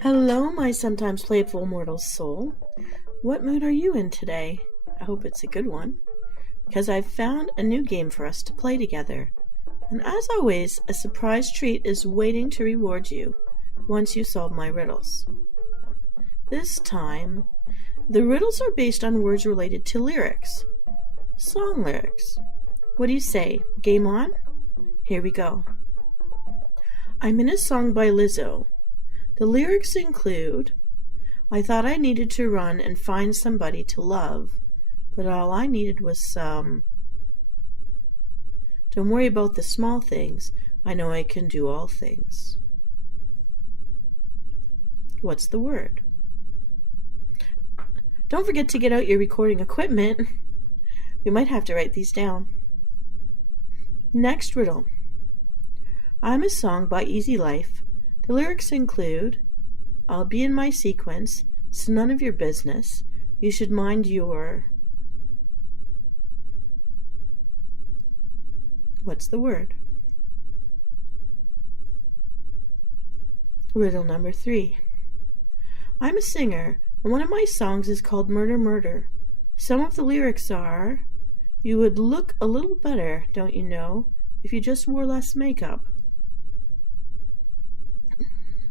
Hello, my sometimes playful mortal soul. What mood are you in today? I hope it's a good one, because I've found a new game for us to play together. And as always, a surprise treat is waiting to reward you once you solve my riddles. This time, the riddles are based on words related to lyrics. Song lyrics. What do you say? Game on? Here we go. I'm in a song by Lizzo. The lyrics include, I thought I needed to run and find somebody to love, but all I needed was some. Don't worry about the small things. I know I can do all things. What's the word? Don't forget to get out your recording equipment. We might have to write these down. Next riddle. I'm a song by Easy Life. The lyrics include, I'll be in my sequence. It's none of your business. You should mind your... What's the word? Riddle number 3. I'm a singer, and one of my songs is called Murder, Murder. Some of the lyrics are, you would look a little better, don't you know, if you just wore less makeup.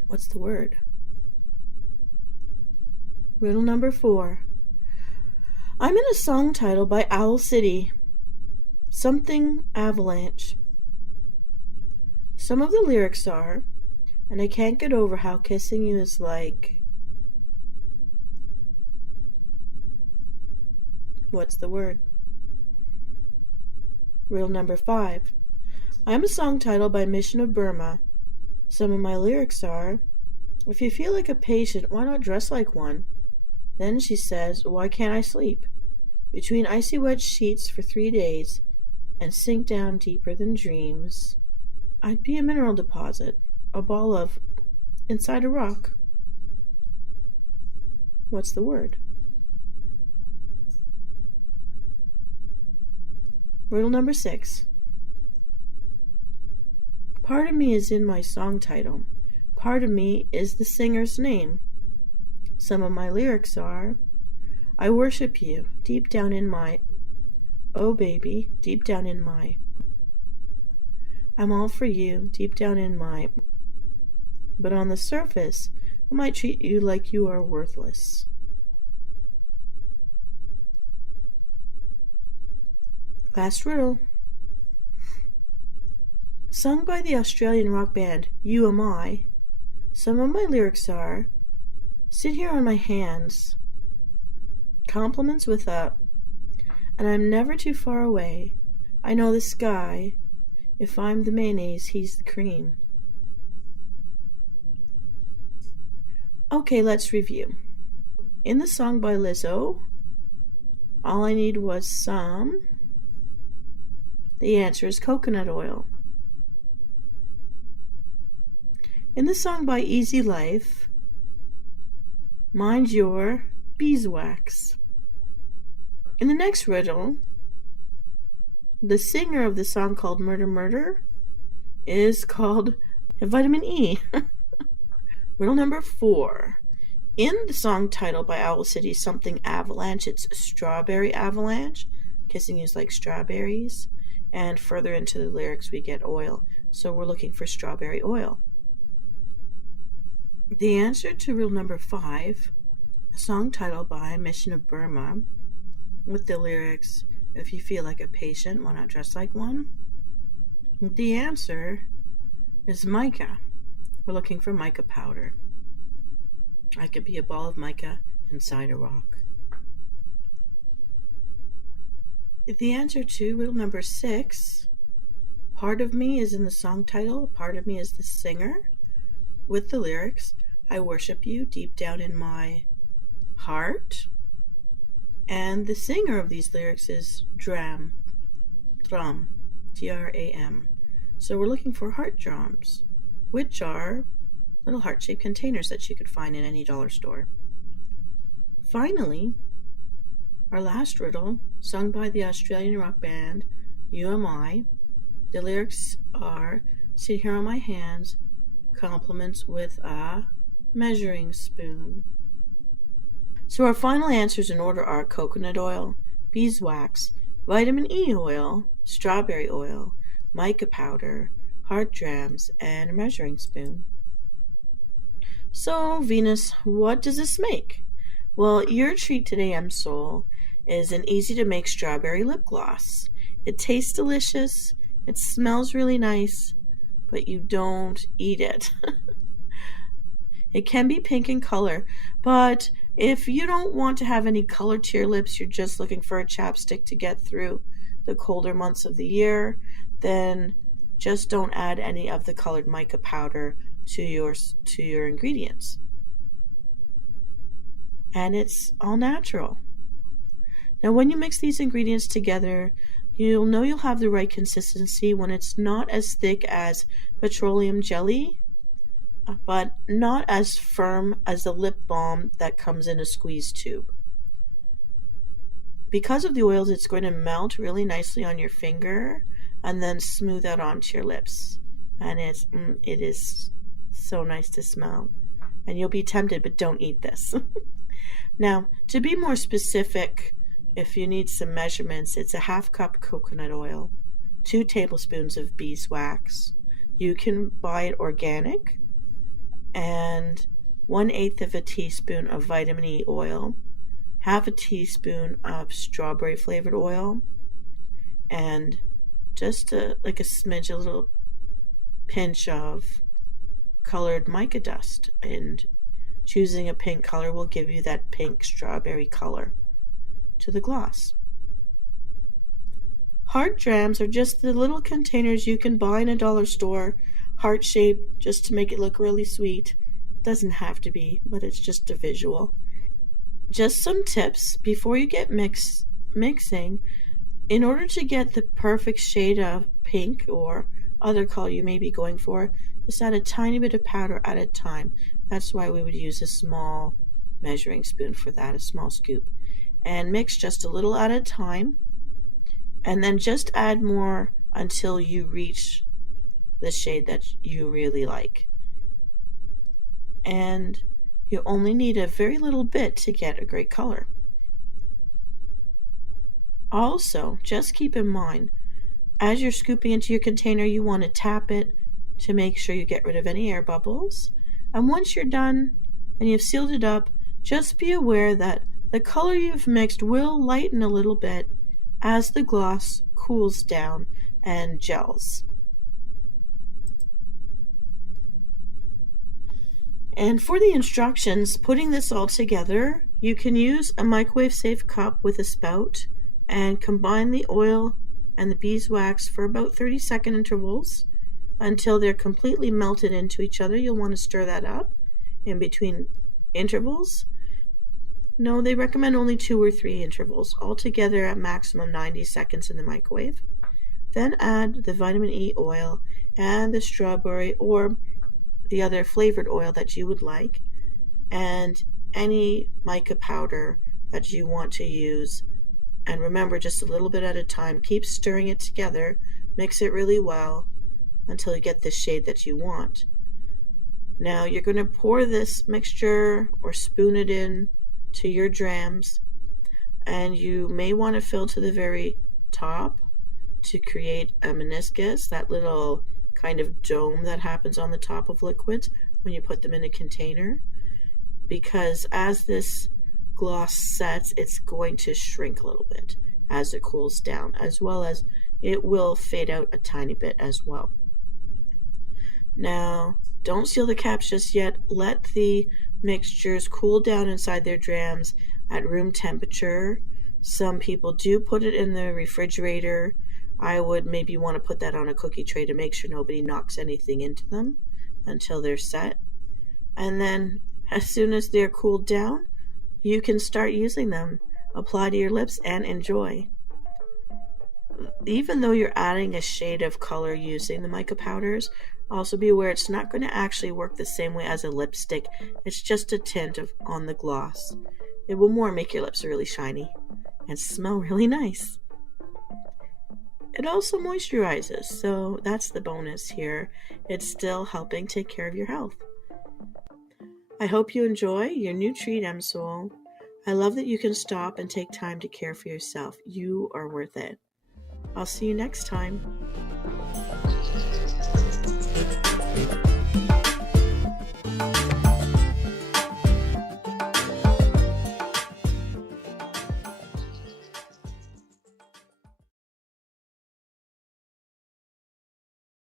What's the word? Riddle number 4. I'm in a song title by Owl City. Something avalanche. Some of the lyrics are, and I can't get over how kissing you is like... What's the word? Riddle number 5. I am a song title by Mission of Burma. Some of my lyrics are, if you feel like a patient, why not dress like one? Then she says, why can't I sleep? Between icy wet sheets for 3 days and sink down deeper than dreams, I'd be a mineral deposit, a ball of inside a rock. What's the word? Riddle number 6. Part of me is in my song title. Part of me is the singer's name. Some of my lyrics are, I worship you deep down in my, oh baby, deep down in my, I'm all for you deep down in my, but on the surface, I might treat you like you are worthless. Last riddle. Sung by the Australian rock band You Am I, some of my lyrics are, sit here on my hands, compliments with a, and I'm never too far away. I know the sky. If I'm the mayonnaise, he's the cream. Okay, let's review. In the song by Lizzo, all I need was some. The answer is coconut oil. In the song by Easy Life, mind your beeswax. In the next riddle, the singer of the song called Murder, Murder is called Vitamin E. Riddle number 4. In the song title by Owl City, Something Avalanche, it's Strawberry Avalanche. Kissing you is like strawberries. And further into the lyrics, we get oil. So we're looking for strawberry oil. The answer to riddle number 5, a song title by Mission of Burma, with the lyrics, if you feel like a patient, why not dress like one? The answer is mica. We're looking for mica powder. I could be a ball of mica inside a rock. The answer to riddle number 6, part of me is in the song title, part of me is the singer, with the lyrics, I worship you deep down in my heart. And the singer of these lyrics is Dram, D-R-A-M. So we're looking for heart drums, which are little heart-shaped containers that you could find in any dollar store. Finally, our last riddle, sung by the Australian rock band You am I. The lyrics are sit here on my hands, compliments with a measuring spoon. So our final answers in order are coconut oil, beeswax, vitamin E oil, strawberry oil, mica powder, heart drams, and a measuring spoon. So, Venus, what does this make? Well, your treat today, M Soul, is an easy to make strawberry lip gloss. It tastes delicious, it smells really nice, but you don't eat it. It can be pink in color, but if you don't want to have any color to your lips, you're just looking for a chapstick to get through the colder months of the year, then just don't add any of the colored mica powder to your ingredients. And it's all natural. Now, when you mix these ingredients together, you'll know you'll have the right consistency when it's not as thick as petroleum jelly, but not as firm as the lip balm that comes in a squeeze tube. Because of the oils, it's going to melt really nicely on your finger and then smooth out onto your lips. And it is so nice to smell. And you'll be tempted, but don't eat this. Now, to be more specific, if you need some measurements, it's a half cup coconut oil, 2 tablespoons of beeswax. You can buy it organic, and 1/8 of a teaspoon of vitamin E oil, half a teaspoon of strawberry flavored oil, and just like a smidge, a little pinch of colored mica dust. And choosing a pink color will give you that pink strawberry color to the gloss. Heart drams are just the little containers you can buy in a dollar store, heart shaped, just to make it look really sweet. Doesn't have to be, but it's just a visual. Just some tips before you get mixing. In order to get the perfect shade of pink or other color you may be going for, just add a tiny bit of powder at a time. That's why we would use a small measuring spoon for that, a small scoop. And mix just a little at a time, and then just add more until you reach the shade that you really like. And you only need a very little bit to get a great color. Also, just keep in mind, as you're scooping into your container, you want to tap it to make sure you get rid of any air bubbles. And once you're done and you've sealed it up, just be aware that the color you've mixed will lighten a little bit as the gloss cools down and gels. And for the instructions, putting this all together, you can use a microwave-safe cup with a spout and combine the oil and the beeswax for about 30-second intervals until they're completely melted into each other. You'll want to stir that up in between intervals. No, they recommend only 2 or 3 intervals, altogether at maximum 90 seconds in the microwave. Then add the vitamin E oil and the strawberry or the other flavored oil that you would like, and any mica powder that you want to use. And remember, just a little bit at a time. Keep stirring it together. Mix it really well until you get the shade that you want. Now you're going to pour this mixture or spoon it in to your drams, and you may want to fill to the very top to create a meniscus, that little kind of dome that happens on the top of liquids when you put them in a container, because as this gloss sets, it's going to shrink a little bit as it cools down, as well as it will fade out a tiny bit as well. Now, don't seal the caps just yet. Let the mixtures cool down inside their drams at room temperature. Some people do put it in the refrigerator. I would maybe want to put that on a cookie tray to make sure nobody knocks anything into them until they're set. And then as soon as they're cooled down, you can start using them. Apply to your lips and enjoy. Even though you're adding a shade of color using the mica powders, also be aware it's not going to actually work the same way as a lipstick. It's just a tint on the gloss. It will more make your lips really shiny and smell really nice. It also moisturizes, so that's the bonus here. It's still helping take care of your health. I hope you enjoy your new treat, M-Soul. I love that you can stop and take time to care for yourself. You are worth it. I'll see you next time.